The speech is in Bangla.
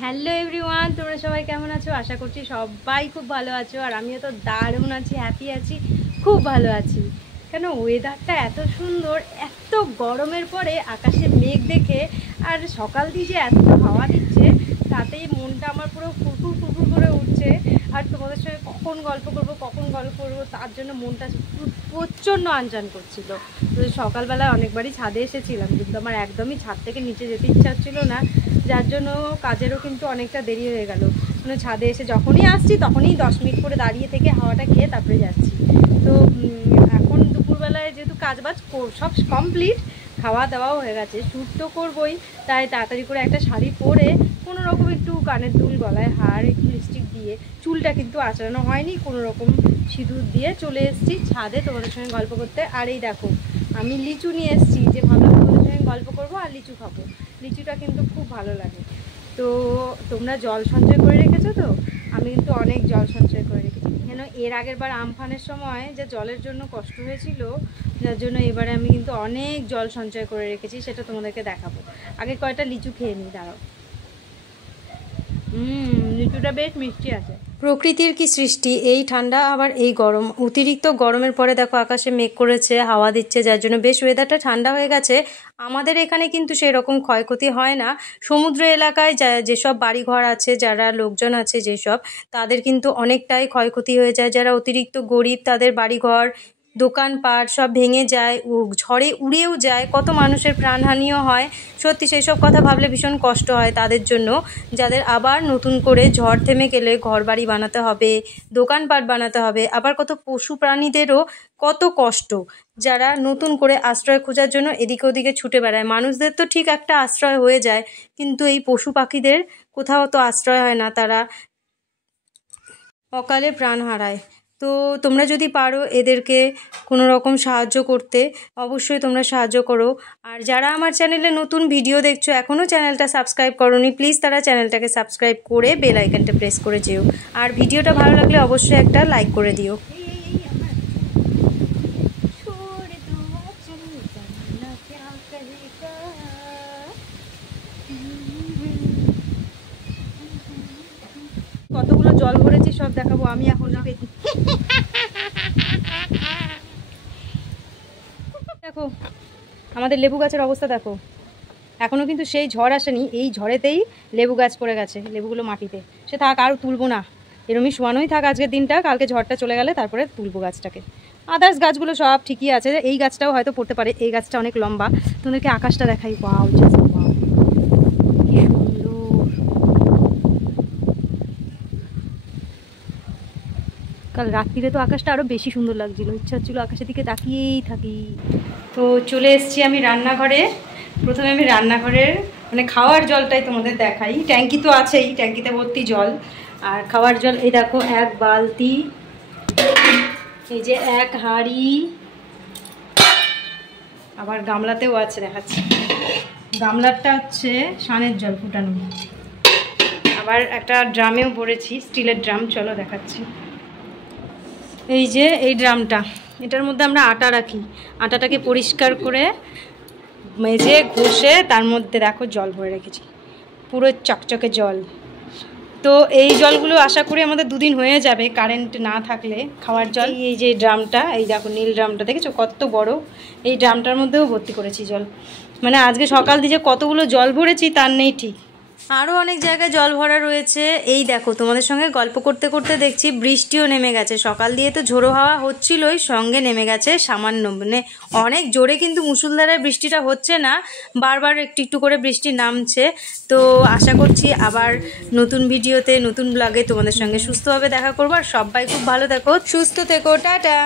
হ্যালো এভরিওয়ান, তোমরা সবাই কেমন আছো? আশা করছি সবাই খুব ভালো আছো। আর আমিও তো দারুণ আছি, হ্যাপি আছি, খুব ভালো আছি। কেন ওয়েদারটা এত সুন্দর, এত গরমের পরে আকাশে মেঘ দেখে আর সকাল দিয়ে যে এত হাওয়া দিচ্ছে, তাতেই মনটা আমার পুরো ফুরফুর ফুরফুর করে উঠছে। আর তোমাদের সঙ্গে কখন গল্প করবো তার জন্য মনটা প্রচণ্ড আনচান করছিল। তো সকালবেলা অনেকবারই ছাদে এসেছিলাম, কিন্তু আমার একদমই ছাদ থেকে নিচে যেতে ইচ্ছা হচ্ছিলো না, যার জন্য কাজেরও কিন্তু অনেকটা দেরি হয়ে গেল। মানে ছাদে এসে যখনই আসছি তখনই 10 মিনিট করে দাঁড়িয়ে থেকে হাওয়াটা খেয়ে তারপরে যাচ্ছি। তো এখন দুপুরবেলায় যেহেতু কাজবাজ সব কমপ্লিট, খাওয়া দাওয়াও হয়ে গেছে, শ্যুট তো করবোই, তাই তাড়াতাড়ি করে একটা শাড়ি পরে কোনো রকম একটু কানের দুল, গলায় হার, একটু লিপস্টিক দিয়ে, চুলটা কিন্তু আঁচড়ানো হয়নি, কোনো রকম সিঁদুর দিয়ে চলে এসেছি ছাদে তোমাদের সঙ্গে গল্প করতে। আর এই দেখো আমি লিচু নিয়ে এসেছি, যে ভালো তোমাদের সঙ্গে গল্প করবো আর লিচু খাবো। লিচুটা কিন্তু খুব ভালো লাগে। তো তোমরা জল সঞ্চয় করে রেখেছো তো? আমি কিন্তু অনেক জল সঞ্চয় করে রেখেছি, কেন এর আগের বার আমফানের সময় যে জলের জন্য কষ্ট হয়েছিল, যার জন্য এবারে আমি কিন্তু অনেক জল সঞ্চয় করে রেখেছি, সেটা তোমাদেরকে দেখাবো। আগে কয়টা লিচু খেয়ে নিই, দাঁড়াও। লিচুটা বেশ মিষ্টি আছে। প্রকৃতির কি সৃষ্টি, এই ঠান্ডা আবার এই গরম, অতিরিক্ত গরমের পরে দেখো আকাশে মেঘ করেছে, হাওয়া দিচ্ছে, যার জন্য বেশ ওয়েদারটা ঠান্ডা হয়ে গেছে। আমাদের এখানে কিন্তু সেরকম ক্ষয়ক্ষতি হয় না। সমুদ্র এলাকায় যেসব বাড়িঘর আছে, যারা লোকজন আছে যেসব, তাদের কিন্তু অনেকটাই ক্ষয়ক্ষতি হয়ে যায়। যারা অতিরিক্ত গরিব, তাদের বাড়িঘর, দোকানপাট সব ভেঙে যায়, ঝড়ে উড়েও যায়, কত মানুষের প্রাণহানিও হয়। সত্যি সেই সব কথা ভাবলে ভীষণ কষ্ট হয় তাদের জন্য, যাদের আবার নতুন করে ঝড় থেমে গেলে ঘরবাড়ি বানাতে হবে, দোকানপাট বানাতে হবে। আবার কত পশু প্রাণীদেরও কত কষ্ট, যারা নতুন করে আশ্রয় খোঁজার জন্য এদিকে ওদিকে ছুটে বেড়ায়। মানুষদের তো ঠিক একটা আশ্রয় হয়ে যায়, কিন্তু এই পশু পাখিদের কোথাও তো আশ্রয় হয় না, তারা অকালে প্রাণ হারায়। তো তোমরা যদি পারো এদেরকে কোনো রকম সাহায্য করতে, অবশ্যই তোমরা সাহায্য করো। আর যারা আমার চ্যানেলে নতুন ভিডিও দেখছো, এখনও চ্যানেলটা সাবস্ক্রাইব করোনি, প্লিজ তারা চ্যানেলটাকে সাবস্ক্রাইব করে বেল আইকনটা প্রেস করে যেও। আর ভিডিওটা ভালো লাগলে অবশ্যই একটা লাইক করে দিও। কতগুলো জল ভরেছি সব দেখাবো আমি এখন। দেখো আমাদের লেবু গাছের অবস্থা দেখো, এখনও কিন্তু সেই ঝড় আসেনি, এই ঝড়েতেই লেবু গাছ পড়ে গেছে, লেবুগুলো মাটিতে। সে থাক, আর তুলবো না, এরমই শোয়ানোই থাক আজকের দিনটা, কালকে ঝড়টা চলে গেলে তারপরে তুলবো গাছটাকে। আদার্স গাছগুলো সব ঠিকই আছে, এই গাছটাও হয়তো পড়তে পারে, এই গাছটা অনেক লম্বা। তোমাদেরকে আকাশটা দেখাই, ওয়াও জাস্ট ওয়াও, কি সুন্দর। কাল রাত্রিরে তো আকাশটা আরও বেশি সুন্দর লাগছিল, ইচ্ছা হচ্ছিলো আকাশের দিকে তাকিয়েই থাকি। তো চলে এসেছি আমি রান্নাঘরে। প্রথমে আমি রান্নাঘরের মানে খাওয়ার জলটাই তোমাদের দেখাই। ট্যাঙ্কি তো আছেই, ট্যাঙ্কিতে ভর্তি জল। আর খাওয়ার জল এই দেখো, এক বালতি, এই যে এক হাঁড়ি, আবার গামলাতেও আছে, দেখাচ্ছি। গামলাটা হচ্ছে সানের জল ফুটানো, আবার একটা ড্রামেও ভরেছি, স্টিলের ড্রাম, চলো দেখাচ্ছি। এই যে এই ড্রামটা, এটার মধ্যে আমরা আটা রাখি, আটাটাকে পরিষ্কার করে মেজে ঘষে তার মধ্যে দেখো জল ভরে রেখেছি, পুরো চকচকে জল। তো এই জলগুলো আশা করি আমাদের 2 দিন হয়ে যাবে কারেন্ট না থাকলে। খাওয়ার জল এই যে ড্রামটা, এই দেখো নীল ড্রামটা দেখেছো কত বড়, এই ড্রামটার মধ্যেও ভর্তি করেছি জল। মানে আজকে সকাল দিয়ে কতগুলো জল ভরেছি তার নেই ঠিক। আরও অনেক জায়গায় জল ভরা রয়েছে। এই দেখো তোমাদের সঙ্গে গল্প করতে করতে দেখছি বৃষ্টিও নেমে গেছে। সকাল দিয়ে তো ঝোড়ো হাওয়া হচ্ছিলই, সঙ্গে নেমে গেছে সামান্য, মানে অনেক জোরে কিন্তু মুষলধারায় বৃষ্টিটা হচ্ছে না, বারবার একটু একটু করে বৃষ্টি নামছে। তো আশা করছি আবার নতুন ভিডিওতে, নতুন ব্লগে তোমাদের সঙ্গে সুস্থভাবে দেখা করবো। আর সবাই খুব ভালো থেকো, সুস্থ থেকো, টাটা।